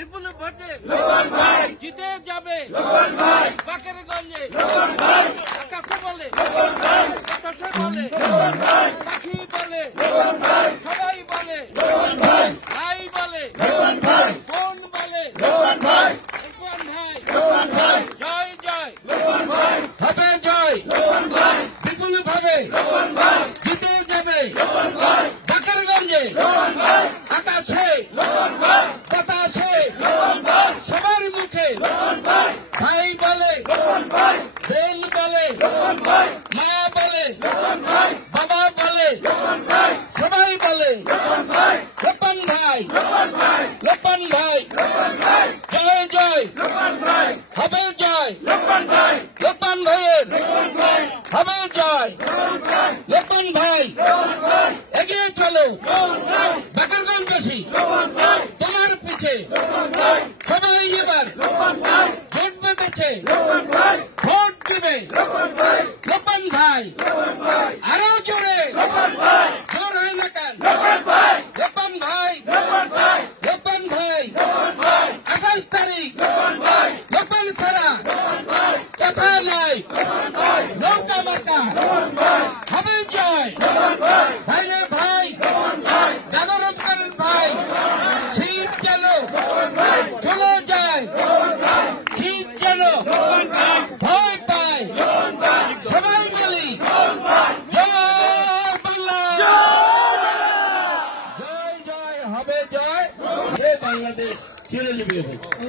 বিপুল ভোটে লোকন ভাই জিতে যাবে লোকন ভাই বাকেরগঞ্জে লোকন ভাই আকাশে বলে লোকন ভাই বাতাসে বলে লোকন ভাই পাখি বলে লোকন ভাই সবাই বলে লোকন ভাই ভাই বলে লোকন ভাই বোন বলে লোকন ভাই লোকন ভাই লোকন ভাই জয় জয় লোকন ভাই হবে জয় লোকন ভাই বিপুল ভাবে লোকন ভাই জিতে যাবে লোকন ভাই বাকেরগঞ্জে লোকন ভাই আকাশে লোকন ভাই বাতাসে লোকন ভাই সবার মুখে লোকন ভাই ভাই বলে লোকন ভাই বোন বলে লোকন ভাই মা বলে লোকন ভাই বাবা বলে লোকন ভাই সবাই বলে লোকন ভাই লোপন ভাই লোকন ভাই লোপন ভাই লোকন ভাই জয় জয় লোকন ভাই হবে জয় লোকন ভাই লোপন ভাইয়ের লোকন ভাই হবে জয় লোকন ভাই লোপন ভাই লোকন ভাই এগিয়ে চলো লোকন ভাই বাকেরগঞ্জবাসী লোকন ভাই তোমার পিছে লোকন ভাই সবাই এবার লোকন ভাই জোট বেঁধেছে লোকন ভাই ভোট দিবে লোকন ভাই লোপন ভাই লোকন ভাই আরো জোরে লোকন ভাই জোর হয় না কেন লোকন ভাই লোপন ভাই লোকন ভাই লোপন ভাই লোকন ভাই 28 তারিখ লোকন ভাই লোপন ছাড়া লোকন ভাই কথা নাই লোকন ভাই নৌকা মার্কা লোকন ভাই হবে জয় লোকন ভাই ভাই রে ভাই লোকন ভাই জাগরণ করেন ভাই শীত গেল লোকন ভাই চলে যায় লোকন ভাই শীত গেল লোকন ভাই ভয় পায় লোকন ভাই সবাই গেলি লোকন ভাই জয় বাংলা জয় জয় হবে জয় বাংলাদেশ চিরজীবী হবে।